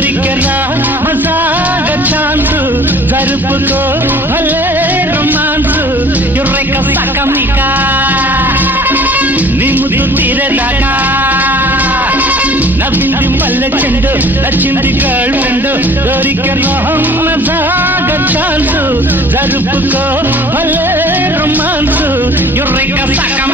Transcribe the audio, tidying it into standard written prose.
దొరికెనా మజాగా chance జరుపుకో భలే romance యుర్రెక సకమిక నీ ముద్దు తీరేదాకా నవ్వింది మల్లె చెండు నచ్చింది గర్ల్ ఫ్రెండ్ దొరికెనా మజాగా ఛాన్సు జరుపుకో భలే రొమాన్స్ యుర్రెక సకమిక